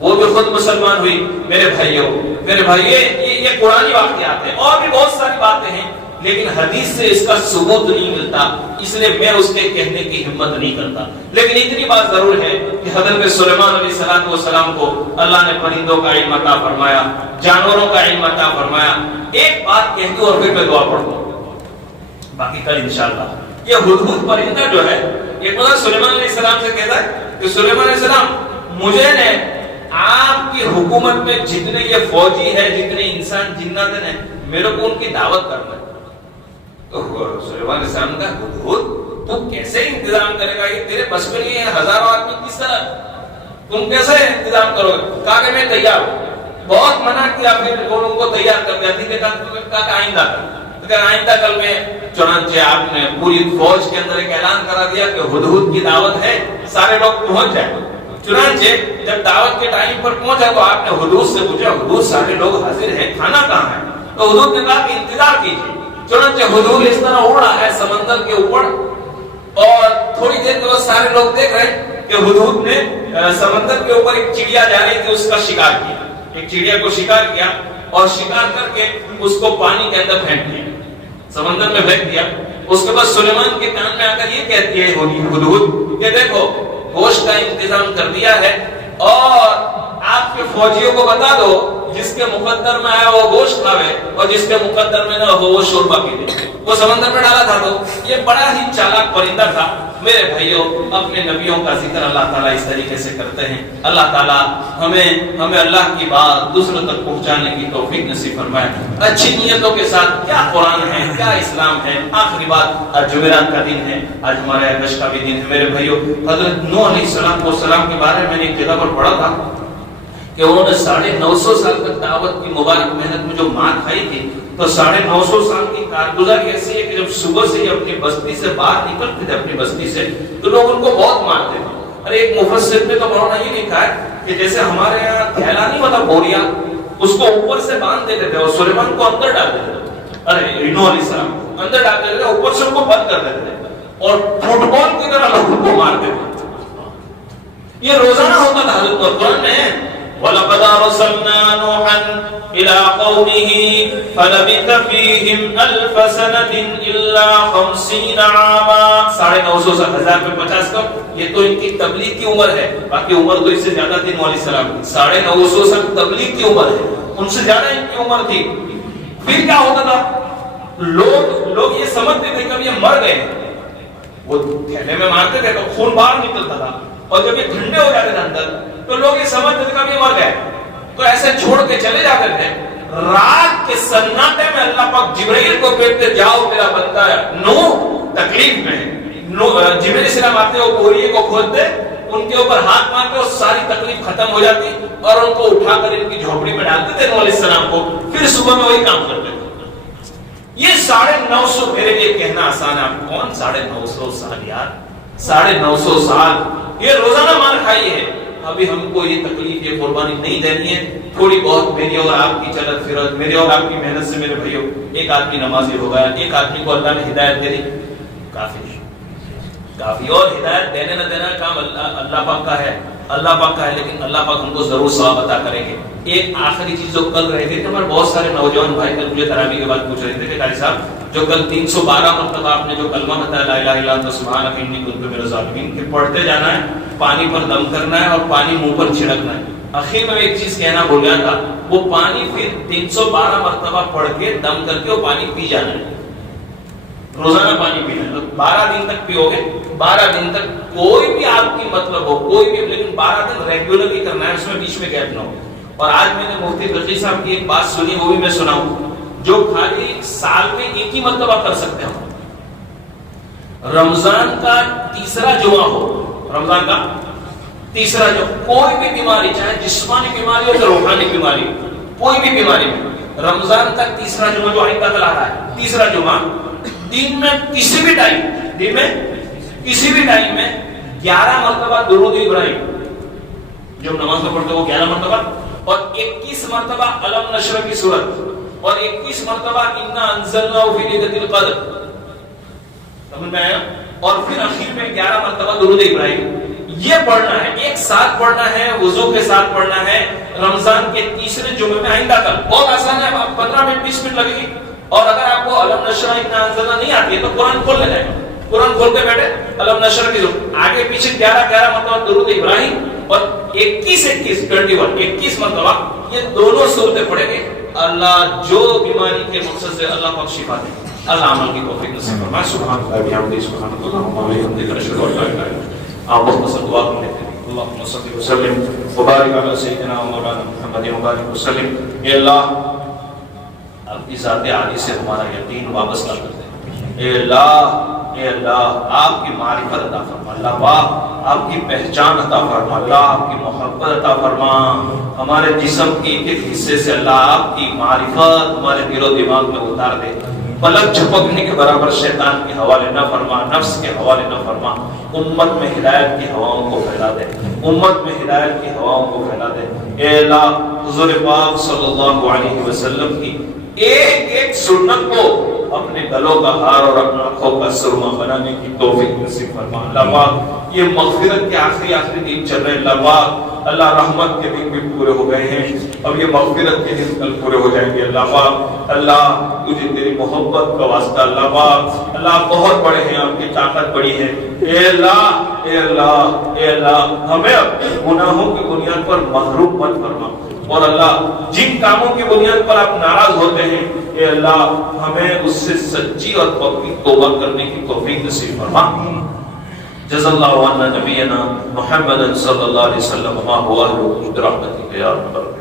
وہ بھی خود مسلمان ہوئی۔ میرے بھائیو یہ قرآنی واقعات ہیں، اور بھی بہت ساری باتیں ہیں لیکن حدیث سے اس کا ثبوت نہیں ملتا، اس لیے میں اس کے کہنے کی ہمت نہیں کرتا۔ لیکن اتنی بات ضرور ہے کہ حضرت سلیمان علیہ السلام کو اللہ نے پرندوں کا علم عطا فرمایا، جانوروں کا علم عطا فرمایا۔ ایک بات کہہ دوں اور پھر میں دعا پڑھ دوں، باقی کل انشاءاللہ۔ یہ ہدہد پرندہ جو ہے، یہ خدا سلیمان علیہ السلام سے کہتا ہے کہ سلیمان علیہ السلام مجھے نے آپ کی حکومت میں جتنے یہ فوجی ہے، جتنے انسان جنات ہیں، میرے کو ان کی دعوت کرنا ہے۔ تو سلیمان علیہ السلام کا ہدہد تو کیسے انتظام کرے گا، یہ تیرے بس میں نہیں ہے، ہزاروں آدمی کس طرح تم کیسے انتظام کرو گے؟ کہا کہ میں تیار ہوں۔ بہت منع کیا، پھر ان کو تیار کر دیا، ٹھیک ہے کہا کہ آئندہ آئندہ کل میں۔ چنانچہ آپ نے پوری فوج کے اندر ایک اعلان کرا دیا کہ ہدہد کی دعوت ہے، سارے لوگ پہنچ جائیں۔ چنانچہ جب دعوت کے ٹائم پر پہنچا تو آپ نے ہدہد سے پوچھا، ہدہد سارے لوگ حاضر ہیں، کھانا کہاں ہے؟ تو ہدہد نے کہا کہ انتظار کیجیے۔ چنانچہ ہدہد اس طرح اڑ رہا ہے سمندر کے اوپر، اور تھوڑی دیر کے بعد سارے لوگ دیکھ رہے ہیں کہ ہدہد نے سمندر کے اوپر ایک چڑیا جا رہی تھی، اس کا شکار کیا، ایک چڑیا کو شکار کیا اور شکار کر کے اس کو پانی کے اندر پھینک دیا، سمندر میں پھینک دیا۔ اس کے بعد سلیمان کے کان میں آ کر یہ کہتی ہے ہدہد کہ دیکھو گوشت کا انتظام کر دیا ہے اور آپ کے فوجیوں کو بتا دو جس کے مقدر میں ہے وہ گوشت کھاوے اور جس کے مقدر میں نہ ہو وہ شوربا پی لے. وہ سمندر میں ڈالا تھا. تو یہ بڑا ہی چالاک پرندہ تھا. میرے بھائیوں اپنے نبیوں کا ذکر اللہ تعالیٰ اس طریقے سے کرتے ہیں. اللہ تعالیٰ ہمیں اللہ کی بات دوسروں تک پہنچانے کی توفیق نصیب فرمائے. اچھی نیتوں کے ساتھ کیا قرآن ہے کیا اسلام ہے. آخری بات آج جمعرات کا دن ہے. آج ہمارے حج کا بھی دن ہے. میرے بھائیوں حضرت نوح علیہ السلام کے بارے میں ایک جگہ پر پڑھا تھا کہ انہوں نے 950 سال تک دعوت کی مبارک محنت میں جو مار کھائی تھی تو 950 سال کی کارگزاری ایسی ہے کہ جب صبح سے ہی اپنی بستی سے باہر نکلتے تھے اپنی بستی سے تو لوگ ان کو بہت مارتے تھے. اور ایک مفسر نے تو مولانا یہ لکھا ہے کہ جیسے ہمارے یہاں تھیلا نہیں ہوتا بوریا اس کو اوپر سے باندھ دیتے تھے اور سلیمان کو اندر ڈال دیتے تھے. ارے نوح علیہ السلام اندر ڈال دیتے تھے اوپر سے ان کو بند کر دیتے تھے اور فٹ بال کی طرح لوگوں کو مارتے تھے. یہ روزانہ ہوتا تھا. حضرت قرآن میں وَلَقَدْ أَرْسَلْنَا نُوحًا إِلَىٰ قَوْمِهِ فَلَبِثَ فِيهِمْ أَلْفَ سَنَةٍ إِلَّا 50 عَامًا. 950 سال 1050 کم. یہ تو ان کی تبلیغ کی عمر ہے. باقی عمر تو اس سے زیادہ تھی نوح علیہ السلام کی. 950 سال تبلیغ کی عمر ہے. ان سے زیادہ ان کی عمر تھی. پھر کیا ہوتا تھا لوگ یہ سمجھتے تھے کہ یہ مر گئے. وہ تھیلے میں مارتے تھے تو خون باہر نکلتا تھا اور جب یہ ٹھنڈے ہو جاتے تھے اندر تو لوگ یہ سمجھتے تھے کہ یہ مر گئے تو ایسے چھوڑ کے چلے جاتے تھے. رات کے سناٹے میں اللہ پاک جبرائیل کو کہتے جاؤ میرا بندہ نوح تکلیف میں. جبرائیل علیہ السلام آتے وہ بوریے کو کھولتے ان کے اوپر ہاتھ مارتے اور ساری تکلیف ختم ہو جاتی اور ان کو اٹھا کر ان کی جھوپڑی میں ڈالتے تھے نوح علیہ السلام کو. پھر صبح میں وہی کام کرتے تھے. یہ 950 میرے لیے کہنا آسان ہے. آپ کون 950 سال یار 950 سال یہ روزانہ مار کھائی ہے. ابھی ہم کو یہ تکلیف یہ قربانی نہیں دینی ہے. تھوڑی بہت میری اور آپ کی چلت فرت میری اور آپ کی محنت سے میرے بھائیوں ایک آدمی نمازی ہو گیا ایک آدمی کو اللہ نے ہدایت دے دی کافی. اور ہدایت دینے نہ دینا کام اللہ پاک کا ہے لیکن اللہ پاک ہم کو ضرور ثواب عطا کریں گے. ایک آخری چیز جو کل رہ گئی تھی ہمارے بہت سارے نوجوان بھائی کل مجھے تراویح کے بعد پوچھ رہے تھے کہ قاری صاحب جو کل 312 مرتبہ آپ نے جو کلمہ بتایا لا الہ الا انت سبحانک انی کنت من الظالمین کہ پڑھتے جانا ہے پانی پر دم کرنا ہے اور پانی منہ پر چھڑکنا ہے. اخیر میں ایک چیز کہنا بھول گیا تھا وہ پانی پھر 312 مرتبہ پڑھ کے دم کر کے وہ پانی پی جانا ہے. روزانہ پانی پینا ہے 12 دن تک پیو گے 12 دن تک کوئی بھی آپ کی مطلب ہو کوئی بھی لیکن 12 دن ریگولرلی کرنا ہے اس میں بیچ میں گیپ نہ ہو. اور آج میں نے مفتی فقیہ صاحب کی ایک بات سنی وہ بھی میں سناؤں جو خالی سال میں ایک ہی مرتبہ کر سکتے ہو. رمضان کا تیسرا جمعہ ہو رمضان کا تیسرا جمعہ کوئی بھی بیماری چاہے جسمانی بیماری ہو یا روحانی بیماری کوئی بھی بیماری رمضان کا تیسرا جمعہ جو آئندہ کل آ رہا ہے تیسرا جمعہ دن میں کسی بھی ٹائم میں 11 مرتبہ درود ابراہیم جب نماز میں پڑھتے وہ 11 مرتبہ اور 21 مرتبہ علم نشر کی سورت اور 21 مرتبہ انا انزلناہ فی لیلۃ القدر سمجھ میں آیا. اور پھر اخیر میں 11 مرتبہ درود ابراہیم یہ پڑھنا ہے ایک ساتھ پڑھنا ہے وضو کے ساتھ پڑھنا ہے رمضان کے تیسرے جمعے میں آئندہ کل. بہت آسان ہے 15 منٹ 20 منٹ لگے گی. اور اگر آپ کو علم نشر انا انزلناہ نہیں آتی ہے تو قرآن کھول لینا ہے قرآن کھول کے بیٹھے علم نشر کی آگے پیچھے 11 مرتبہ درود ابراہیم اور 21 مرتبہ یہ دونوں صورتیں پڑھیں گے. اللہ جو بیماری کے مقصد سے اللہ کو شفا دے اللہ عمل کی توفیق نصیب فرمائے. سبحان اللہ بحمدہ سبحان اللہ و بحمدہ اشہد ان لا الہ الا انت. آپ بہت پسند دعا کرتے ہیں اللهم صل وسلم وبارک علی سیدنا و مولانا محمد وبارک وسلم. اے اللہ اپنی ذات عالی سے ہمارا یقین وابستہ کر دے. اے اللہ آپ کی معرفت عطا فرما اللہ پاک آپ کی پہچان عطا فرما اللہ آپ کی محبت عطا فرما. ہمارے جسم کے ایک حصے سے اللہ آپ کی معرفت ہمارے دل و دماغ میں اتار دے. پلک جھپکنے کے برابر شیطان کے حوالے نہ فرما نفس کے حوالے نہ فرما. امت میں ہدایت کی ہواؤں کو پھیلا دے امت میں ہدایت کی ہواؤں کو پھیلا دے. اے اللہ حضور پاک صلی اللہ علیہ وسلم کی ایک سنت کو اپنے گلوں کا ہار اور اپنے آنکھوں کا سرما بنانے کی توفیق نصیب فرما. اللہ پاک یہ مغفرت کے آخری دن چل رہے اللہ پاک اللہ رحمت کے دن بھی پورے ہو گئے ہیں، اب یہ مغفرت کے دن کل پورے ہو جائیں گے۔ اللہ پاک، اللہ تجھے تیری محبت کا واسطہ، اللہ پاک، اللہ بہت بڑے ہیں، آپ کی طاقت بڑی ہے، اے اللہ اے اللہ اے اللہ، ہمیں اپنے گناہوں کی بنیاد پر محروم مت فرما، اور اللہ جن کاموں کی بنیاد پر آپ ناراض ہوتے ہیں اے اللہ ہمیں اس سے سچی اور پکی توبہ کرنے کی توفیق نصیب فرما۔ جزا اللہ عنا نبینا محمد صلی اللہ علیہ وسلم ما هو اہلہ برحمتک یا رب العالمین۔